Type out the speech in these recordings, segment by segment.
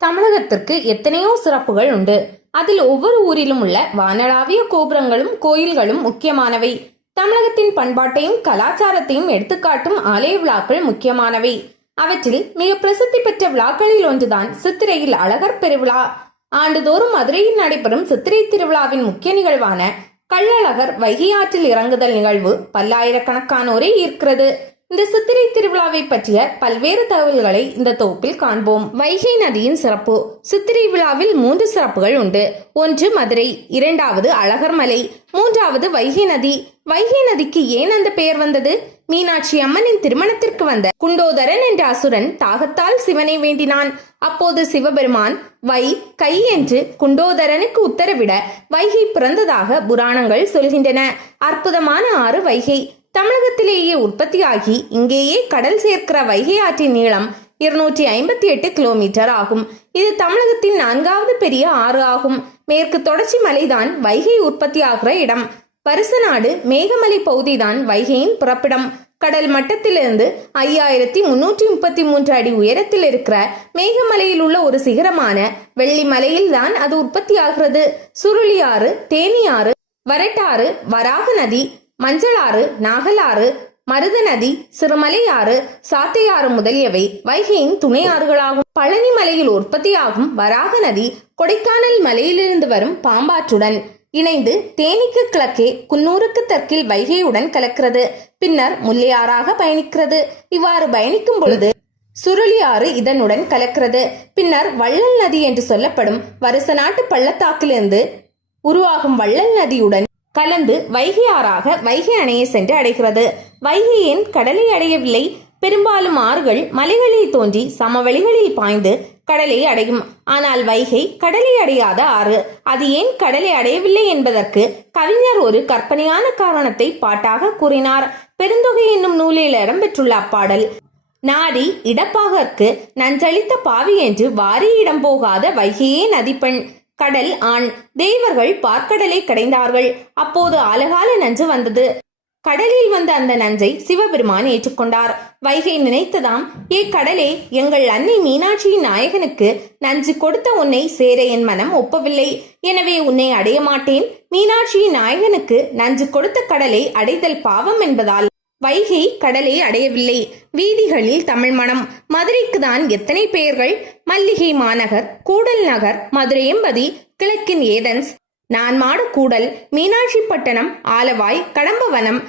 தமிழகத்திற்கு எத்தனையோ சிறப்புகள் உண்டு. அதில் ஒவ்வொரு ஊரிலும் உள்ள வானளாவிய கோபுரங்களும் கோயில்களும் முக்கியமானவை. தமிழகத்தின் பண்பாட்டையும் கலாச்சாரத்தையும் எடுத்துக்காட்டும் ஆலய விழாக்கள் முக்கியமானவை. அவற்றில் மிக பிரசித்தி பெற்ற விழாக்களில் ஒன்றுதான் சித்திரையில் அழகர் பெருவிழா. ஆண்டுதோறும் மதுரையில் நடைபெறும் சித்திரை திருவிழாவின் முக்கிய நிகழ்வான கள்ளழகர் வைகை ஆற்றில் இறங்குதல் நிகழ்வு பல்லாயிரக்கணக்கானோரை ஈர்க்கிறது. இந்த சித்திரை திருவிழாவை பற்றிய பல்வேறு தகவல்களை இந்த தொகுப்பில் காண்போம். வைகை நதியின் சிறப்பு. சித்திரை விழாவில் 3 சிறப்புகள் உண்டு. ஒன்று மதுரை, இரண்டாவது அழகர் மலை, மூன்றாவது வைகை நதி. வைகை நதிக்கு ஏன் அந்த பெயர் வந்தது? மீனாட்சி அம்மனின் திருமணத்திற்கு வந்த குண்டோதரன் என்ற அசுரன் தாகத்தால் சிவனை வேண்டினான். அப்போது சிவபெருமான் வை கை என்று குண்டோதரனுக்கு உத்தரவிட வைகை பிறந்ததாக புராணங்கள் சொல்கின்றன. அற்புதமான ஆறு வைகை. தமிழகத்திலேயே உற்பத்தியாகி இங்கேயே கடல் சேர்க்கிற வைகை ஆற்றின் நீளம் 258 கிலோமீட்டர் ஆகும். இது தமிழகத்தின் 4வது பெரிய ஆறு ஆகும். மேற்கு தொடர்ச்சி மலைதான் வைகை உற்பத்தியாகிற இடம். வருசநாடு மேகமலை பகுதிதான் வைகையின் புறப்பிடம். கடல் மட்டத்திலிருந்து 5333 அடி உயரத்தில் இருக்கிற மேகமலையில் உள்ள ஒரு சிகரமான வெள்ளிமலையில் தான் அது உற்பத்தியாகிறது. சுருளியாறு, தேனியாறு, வரட்டாறு, வராக நதி, மஞ்சளாறு, நாகலாறு, மருத நதி, சிறுமலையாறு, சாத்தையாறு முதலியவை வைகையின் துணை ஆறுகளாகும். பழனி மலையில் உற்பத்தியாகும் வராக நதி கொடைக்கானல் மலையிலிருந்து வரும் பாம்பாற்றுடன் இணைந்து தேனிக்கு கிழக்கே குன்னூருக்கு தெற்கில் வைகையுடன் கலக்கிறது. பின்னர் முல்லையாறாக பயணிக்கிறது. இவ்வாறு பயணிக்கும் பொழுது சுருளியாறு இதனுடன் கலக்கிறது. பின்னர் வள்ளல் நதி என்று சொல்லப்படும் வருச நாட்டு பள்ளத்தாக்கிலிருந்து உருவாகும் வள்ளல் நதியுடன் கலந்து வைகை ஆறாக வைகை அணையை சென்று அடைகிறது. வைகையின் கடலை அடையவில்லை. பெரும்பாலும் ஆறுகள் மலைகளில் தோன்றி சமவெளிகளில் பாய்ந்து கடலை அடையும். ஆனால் வைகை கடலை அடையாத ஆறு. அது ஏன் கடலை அடையவில்லை என்பதற்கு கவிஞர் ஒரு கற்பனையான காரணத்தை பாட்டாக கூறினார். பெருந்தொகை என்னும் நூலில் இடம்பெற்றுள்ள அப்பாடல், நாடி இடப்பாகற்கு நஞ்சளித்த பாவி என்று வாரி இடம் போகாத வைகையே நதிப்பெண், கடல் ஆண். தேவர்கள் பார்க்கடலை கடைந்தார்கள். அப்போது ஆலகால நஞ்சு வந்தது. கடலில் வந்த அந்த நஞ்சை சிவபெருமான் ஏற்றுக்கொண்டார். வைகை நினைத்ததாம், ஏ கடலே, எங்கள் அன்னை மீனாட்சியின் நாயகனுக்கு நஞ்சு கொடுத்த உன்னை சேர என் மனம் ஒப்பவில்லை. எனவே உன்னை அடைய மாட்டேன். மீனாட்சியின் நாயகனுக்கு நஞ்சு கொடுத்த கடலை அடைதல் பாவம் என்பதால் வைகை கடலை அடையவில்லை. வீதிகளில் தமிழ் மனம். மதுரைக்கு தான் எத்தனை பெயர்கள்! மல்லிகை மாநகர், கூடல் நகர், மதுரையம்பதி, கிழக்கின் ஏதன்ஸ், நான்மாடு கூடல், மீனாட்சி பட்டணம், ஆலவாய், கடம்பவனம்,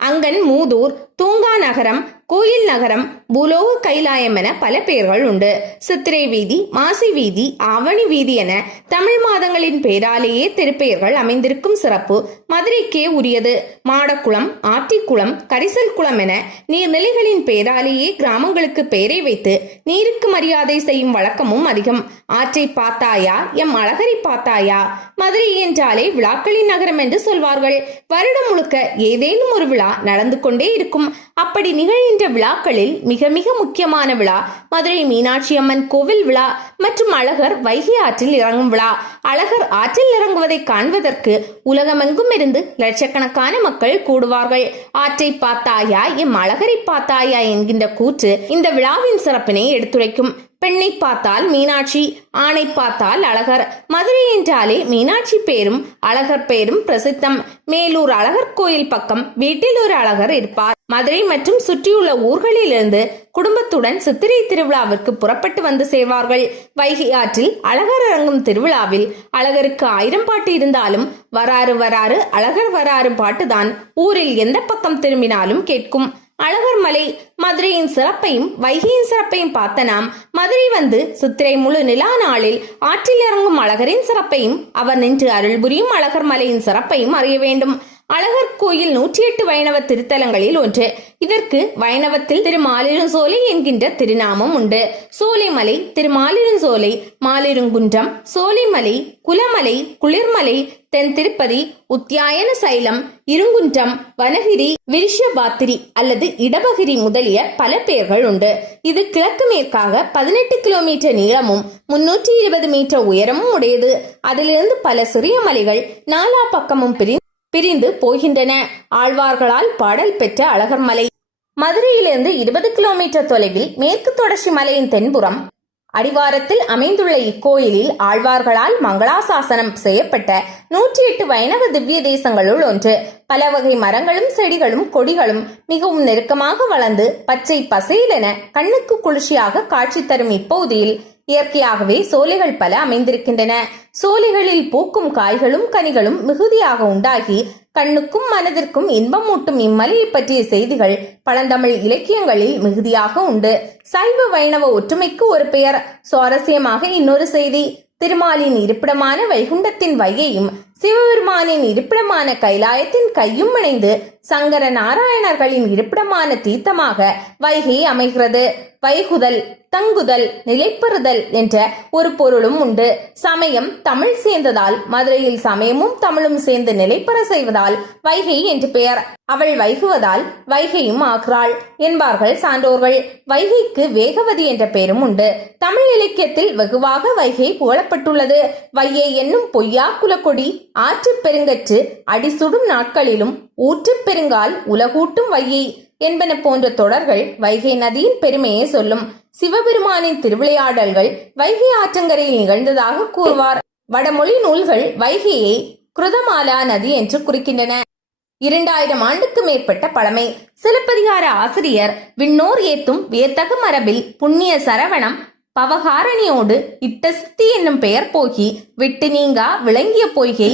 அங்கன் மூதூர், தூங்கா நகரம், கோயில் நகரம், பூலோக கைலாயம் என பல பெயர்கள் உண்டு. சித்திரை வீதி, மாசி வீதி, ஆவணி வீதி என தமிழ் மாதங்களின் பெயராலேயே திருப்பெயர்கள் அமைந்திருக்கும் சிறப்பு மதுரைக்கே உரியது. மாடக்குளம், ஆத்திக்குளம், கரிசல் குளம் என நீர்நிலைகளின் பெயராலேயே கிராமங்களுக்கு பெயரை வைத்து நீருக்கு மரியாதை செய்யும் வழக்கமும் அதிகம். ஆற்றை பார்த்தாயா, எம் அழகரை பார்த்தாயா. மதுரை என்றாலே விழாக்களின் நகரம் என்று சொல்வார்கள். வருடம் முழுக்க ஏதேனும் ஒரு விழா நடந்து கொண்டே இருக்கும். அப்படி நிகழ்கின்ற விழாக்களில் மிக மிக முக்கியமான விழா மதுரை மீனாட்சி அம்மன் கோவில் விழா மற்றும் அழகர் வைகை ஆற்றில் இறங்கும் விழா. அழகர் ஆற்றில் இறங்குவதை காண்பதற்கு உலகமெங்கும் இருந்து லட்சக்கணக்கான மக்கள் கூடுவார்கள். ஆற்றை பார்த்தாயா, எம் அழகரை பார்த்தாயா என்கின்ற கூற்று இந்த விழாவின் சிறப்பினை எடுத்துரைக்கும். பெண்ணை பார்த்தால் மீனாட்சி, ஆணை பார்த்தால் அழகர். மதுரை என்றாலே மீனாட்சி பேரும் அழகர் பேரும் பிரசித்தம். மேலூர் அழகர் கோயில் பக்கம் வீட்டில் ஒரு அழகர் இருப்பார். மதுரை மற்றும் சுற்றியுள்ள ஊர்களிலிருந்து குடும்பத்துடன் சித்திரை திருவிழாவிற்கு புறப்பட்டு வந்து சேர்வார்கள். வைகை ஆற்றில் அழகர் இறங்கும் திருவிழாவில் அழகருக்கு 1000 பாட்டு இருந்தாலும் வராறு வராறு அழகர் வராறு பாட்டுதான் ஊரில் எந்த பக்கம் திரும்பினாலும் கேட்கும். அழகர் மலை. மதுரையின் சிறப்பையும் வைகையின் சிறப்பையும் பார்த்த நாம் மதுரை வந்து சித்திரை முழு நிலா நாளில் ஆற்றில் இறங்கும் அழகரின் சிறப்பையும் அவர் நின்று அருள் புரியும் அழகர் மலையின் சிறப்பையும் அறிய வேண்டும். அழகர் கோயில் 108 வைணவ திருத்தலங்களில் ஒன்று. இதற்கு வைணவத்தில் திருமாலிருஞ்சோலை என்கின்ற திருநாமம் உண்டு. சோலைமலை, திருமாலிருஞ்சோலை, மாலிருங்குன்றம், சோலைமலை, குலமலை, குளிர்மலை, தென் திருப்பதி, உத்தியாயன சைலம், இருங்குன்றம், வனகிரி, விருஷபாத்திரி அல்லது இடபகிரி முதலிய பல பெயர்கள் உண்டு. இது கிழக்கு மேற்காக 18 கிலோமீட்டர் நீளமும் 320 மீட்டர் உயரமும் உடையது. அதிலிருந்து பல சிறிய மலைகள் நாலா பக்கமும் பிரிந்து போகின்றன. ஆழ்வார்களால் பாடல் பெற்ற அழகர் மலை. மதுரையிலிருந்து 20 கிலோமீட்டர் தொலைவில் மேற்கு தொடர்ச்சி மலையின் தென்புறம் அடிவாரத்தில் அமைந்துள்ள இக்கோயிலில் ஆழ்வார்களால் மங்களாசாசனம் செய்யப்பட்ட 108 வைணவ திவ்ய தேசங்களுள் ஒன்று. பல வகை மரங்களும் செடிகளும் கொடிகளும் மிகவும் நெருக்கமாக வளர்ந்து பச்சை பசேலென கண்ணுக்கு குளிர்ச்சியாக காட்சி தரும் இப்பகுதியில் இயற்கையாகவே சோலைகள் பல அமைந்திருக்கின்றன. சோலைகளில் பூக்கும் காய்களும் கனிகளும் மிகுதியாக உண்டாகி கண்ணுக்கும் மனதிற்கும் இன்பமூட்டும் இம்மலையை பற்றிய செய்திகள் பழந்தமிழ் இலக்கியங்களில் மிகுதியாக உண்டு. சைவ வைணவ ஒற்றுமைக்கு ஒரு பெயர். சுவாரஸ்யமாக இன்னொரு செய்தி, திருமாலின் இருப்பிடமான வைகுண்டத்தின் வையையும் சிவபெருமானின் இருப்பிடமான கைலாயத்தின் கையும் இணைந்து சங்கர நாராயணர்களின் இருப்பிடமான தீர்த்தமாக வைகை அமைகிறது. வைகுதல், தங்குதல், நிலைப்பெறுதல் என்ற ஒரு பொருளும் உண்டு. சமயம் தமிழ் சேர்ந்ததால் மதுரையில் சமயமும் தமிழும் சேர்ந்து நிலைப்பெற செய்வதால் வைகை என்று பெயர். அவள் வைகுவதால் வைகையும் ஆகிறாள் என்பார்கள் சான்றோர்கள். வைகைக்கு வேகவதி என்ற பெயரும் உண்டு. தமிழ் இலக்கியத்தில் வெகுவாக வைகை புகழப்பட்டுள்ளது. வையை என்னும் பொய்யா குலக்கொடி ஆற்று பெருங்கற்று அடிசுடும் நாட்களிலும் ஊற்று பெருங்கால் உலகூட்டும் வையை என்பன போன்ற தொடர்கள் வைகை நதியின் பெருமையை சொல்லும். சிவபெருமானின் திருவிளையாடல்கள் வைகை ஆற்றங்கரையில் நிகழ்ந்ததாக கூறுவார். வடமொழி நூல்கள் வைகையை கிருதமாலா நதி என்று குறிக்கின்றன. 2000 ஆண்டுக்கு மேற்பட்ட பழமை. சிலப்பதிகார ஆசிரியர் விண்ணோர் ஏத்தும் வியத்தகு மரபில் புண்ணிய சரவணம் பவகாரணியோடு இட்ட சித்தி என்னும் பெயர் போகி விட்டு நீங்கா விளங்கிய பொய்கை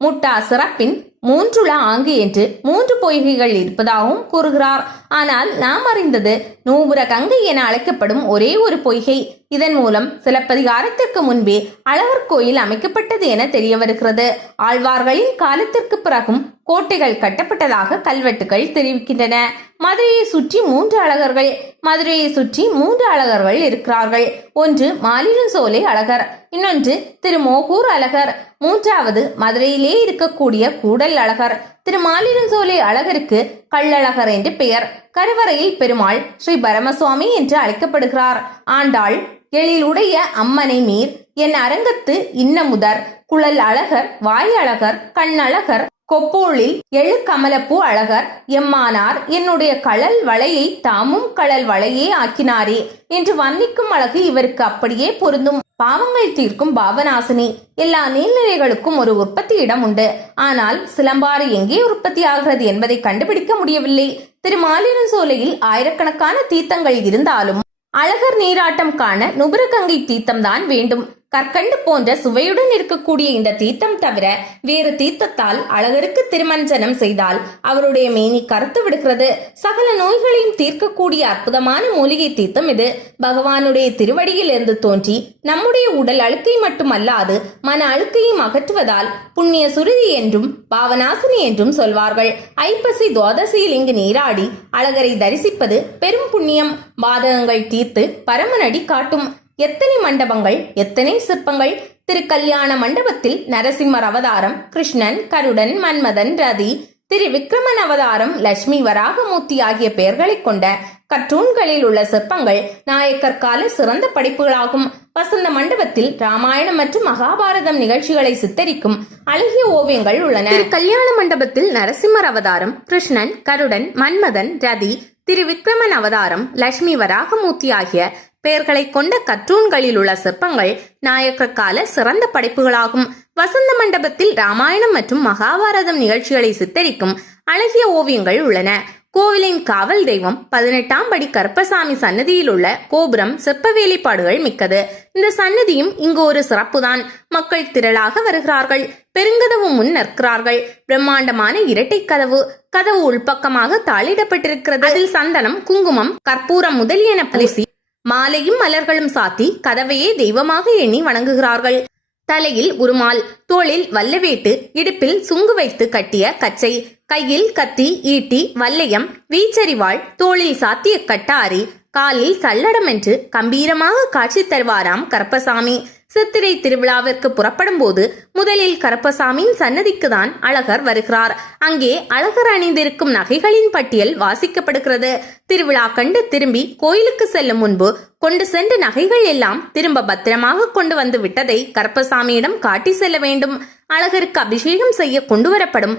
முட்டா சிறப்பின் 3 ஆங்கு என்று 3 பொய்கைகள் இருப்பதாகவும் கூறுகிறார். ஆனால் நாம் அறிந்தது நூபுர கங்கை என அழைக்கப்படும் ஒரே ஒரு பொய்கை. இதன் மூலம் சிலப்பதிகாரத்திற்கு முன்பே அழகர் கோயில் அமைக்கப்பட்டது என தெரிய வருகிறது. ஆழ்வார்களின் காலத்திற்கு பிறகும் கோட்டைகள் கட்டப்பட்டதாக கல்வெட்டுகள் தெரிவிக்கின்றன. மதுரையை சுற்றி 3 அழகர்கள் மதுரையை சுற்றி 3 அழகர்கள் இருக்கிறார்கள். ஒன்று மாலிருஞ்சோலை அழகர், இன்னொன்று திருமோகூர் அழகர், மூன்றாவது மதுரையிலே இருக்கக்கூடிய கூடல் அழகர். திருமாலிருஞ்சோலை அழகருக்கு கள்ளழகர் என்று பெயர். கருவறையில் பெருமாள் ஸ்ரீ பரமசுவாமி என்று அழைக்கப்படுகிறார். ஆண்டாள் எழிலுடைய அம்மனை மீர் என் அரங்கத்து இன்னமுதர் குழல் அழகர், வாய் அழகர், கண்ணழகர், கொப்போளில் எழு கமலப்பூ அழகர், எம்மானார் என்னுடைய கழல் வளையை தாமும் கழல் வளையே ஆக்கினாரே என்று வர்ணிக்கும் அழகு இவருக்கு அப்படியே பொருந்தும். பாவங்கள் தீர்க்கும் பாவநாசினி. எல்லா நீர்நிலைகளுக்கும் ஒரு உற்பத்தி இடம் உண்டு. ஆனால் சிலம்பாறு எங்கே உற்பத்தி ஆகிறது என்பதை கண்டுபிடிக்க முடியவில்லை. திருமாலிருஞ்சோலையில் ஆயிரக்கணக்கான தீர்த்தங்கள் இருந்தாலும் அழகர் நீராட்டம் காண நுபுரகங்கை தீர்த்தம் தான் வேண்டும். கற்கண்டு போன்ற சுவையுடன் இருக்கக்கூடிய இந்த தீர்த்தம் தவிர வேறு தீர்த்தத்தால் அழகருக்கு திருமஞ்சனம் செய்தால் அவருடைய மேனி கருத்து விடுகிறது. சகல நோய்களையும் தீர்க்கக்கூடிய அற்புதமான மூலிகை தீர்த்தம் இது. பகவானுடைய திருவடியில் இருந்து தோன்றி நம்முடைய உடல் அழுக்கை மட்டுமல்லாது மன அழுக்கையும் அகற்றுவதால் புண்ணிய சுருதி என்றும் பாவநாசினி என்றும் சொல்வார்கள். ஐப்பசி துவாதசியில் இங்கு நீராடி அழகரை தரிசிப்பது பெரும் புண்ணியம். பாதகங்கள் தீர்த்து பரமனடி காட்டும். எத்தனை மண்டபங்கள், எத்தனை சிற்பங்கள்! திருக்கல்யாண மண்டபத்தில் நரசிம்மர் அவதாரம், கிருஷ்ணன், கருடன், மன்மதன், ரதி, திரு விக்ரமன் அவதாரம், லட்சுமி வராகமூர்த்தி ஆகிய பெயர்களை கொண்ட கற்றூன்களில் உள்ள சிற்பங்கள் நாயக்கர் கால சிறந்த படைப்புகளாகும். வசந்த மண்டபத்தில் ராமாயணம் மற்றும் மகாபாரதம் நிகழ்ச்சிகளை சித்தரிக்கும் அழகிய ஓவியங்கள் உள்ளன. கல்யாண மண்டபத்தில் நரசிம்மர் அவதாரம், கிருஷ்ணன், கருடன், மன்மதன், ரதி, திரு விக்ரமன் அவதாரம், லட்சுமி வராகமூர்த்தி ஆகிய பெயர்களை கொண்ட கற்றூன்களில் உள்ள சிற்பங்கள் நாயக்கர் கால சிறந்த படைப்புகளாகும். வசந்த மண்டபத்தில் ராமாயணம் மற்றும் மகாபாரதம் நிகழ்ச்சிகளை சித்தரிக்கும் அழகிய ஓவியங்கள் உள்ளன. கோவிலின் காவல் தெய்வம் 18ஆம் படி கருப்பசாமி சன்னதியில் உள்ள கோபுரம் சிற்ப வேலைப்பாடுகள் மிக்கது. இந்த சன்னதியும் இங்கு ஒரு சிறப்புதான். மக்கள் திரளாக வருகிறார்கள். பெருங்கதவு முன் நிற்கிறார்கள். பிரம்மாண்டமான இரட்டை கதவு. கதவு உள்பக்கமாக தாளிடப்பட்டிருக்கிறது. அதில் சந்தனம், குங்குமம், கற்பூரம் முதலியன பூசி மாலையும் மலர்களும் சாத்தி கதவையே தெய்வமாக எண்ணி வணங்குகிறார்கள். தலையில் உருமால், தோளில் வல்லவேட்டு, இடுப்பில் சுங்கு வைத்து கட்டிய கச்சை, கையில் கத்தி, ஈட்டி, வல்லையம், வீச்சரிவாள், தோளில் சாத்திய கட்டாரி, காலில் சல்லடம் என்று கம்பீரமாக காட்சி தருவாராம் கருப்பசாமி. சித்திரை திருவிழாவிற்கு புறப்படும் போது முதலில் கருப்பசாமியின் சன்னதிக்கு தான் அழகர் வருகிறார். அங்கே அழகர் அணிந்திருக்கும் நகைகளின் பட்டியல் வாசிக்கப்படுகிறது. திருவிழா கண்டு திரும்பி கோயிலுக்கு செல்லும் முன்பு கொண்டு சென்ற நகைகள் எல்லாம் திரும்ப பத்திரமாக கொண்டு வந்து விட்டதை கருப்பசாமியிடம் காட்டி செல்ல வேண்டும். அழகருக்கு அபிஷேகம் செய்ய கொண்டு வரப்படும்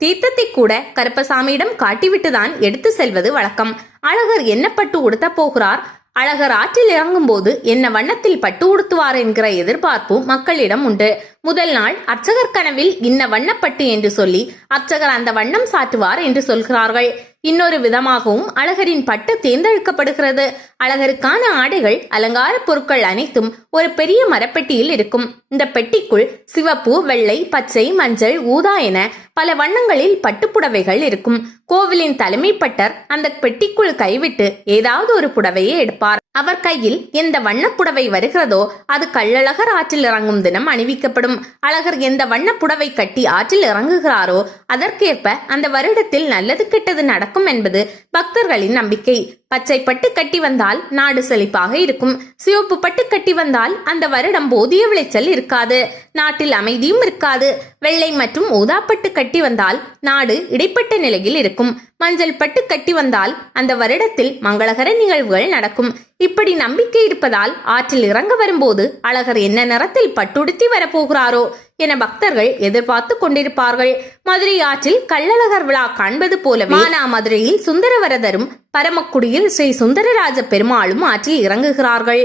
தீர்த்தத்தை கூட கருப்பசாமியிடம் காட்டிவிட்டுதான் எடுத்து செல்வது வழக்கம். அழகர் எண்ணப்பட்டு உடுத்த போகிறார். அழகர் ஆற்றில் இறங்கும் போது என்ன வண்ணத்தில் பட்டு உடுத்துவார் என்கிற எதிர்பார்ப்பு மக்களிடம் உண்டு. முதல் நாள் அர்ச்சகர் கனவில் இன்ன வண்ணப்பட்டு என்று சொல்லி அர்ச்சகர் அந்த வண்ணம் சாட்டுவார் என்று சொல்கிறார்கள். இன்னொரு விதமாகவும் அழகரின் பட்டு தேர்ந்தெடுக்கப்படுகிறது. அழகருக்கான ஆடைகள், அலங்கார பொருட்கள் அனைத்தும் ஒரு பெரிய மரப்பெட்டியில் இருக்கும். இந்த பெட்டிக்குள் சிவப்பு, வெள்ளை, பச்சை, மஞ்சள், ஊதா என பல வண்ணங்களில் பட்டுப்புடவைகள் இருக்கும். கோவிலின் தலைமை பட்டர் அந்த பெட்டிக்குள் கைவிட்டு ஏதாவது ஒரு புடவையை எடுப்பார். அவர் கையில் எந்த வண்ணப்புடவை வருகிறதோ அது கள்ளழகர் ஆற்றில் இறங்கும் தினம் அணிவிக்கப்படும். அழகர் எந்த வண்ணப்புடவை கட்டி ஆற்றில் இறங்குகிறாரோ அதற்கேற்ப அந்த வருடத்தில் நல்லது கெட்டது நடக்கும் என்பது பக்தர்களின் நம்பிக்கை. பச்சை பட்டு கட்டி வந்தால் நாடு செழிப்பாக இருக்கும். சிவப்பு பட்டு கட்டி வந்தால் அந்த வருடம் போதிய விளைச்சல் இருக்காது, நாட்டில் அமைதியும் இருக்காது. வெள்ளை மற்றும் ஊதாப்பட்டு கட்டி வந்தால் நாடு இடைப்பட்ட நிலையில் இருக்கும். மஞ்சள் பட்டு கட்டி வந்தால் அந்த வருடத்தில் மங்களகர நிகழ்வுகள் நடக்கும். இப்படி நம்பிக்கை இருப்பதால் ஆற்றில் இறங்க வரும்போது அழகர் என்ன நிறத்தில் பட்டுடுத்தி வரப்போகிறாரோ என பக்தர்கள் எதிர்பார்த்து கொண்டிருப்பார்கள். மதுரை ஆற்றில் கள்ளழகர் விழா காண்பது போலவே மானாமதுரையில் சுந்தரவரதரும் பரமக்குடியில் ஸ்ரீ சுந்தரராஜ பெருமாளும் ஆற்றில் இறங்குகிறார்கள்.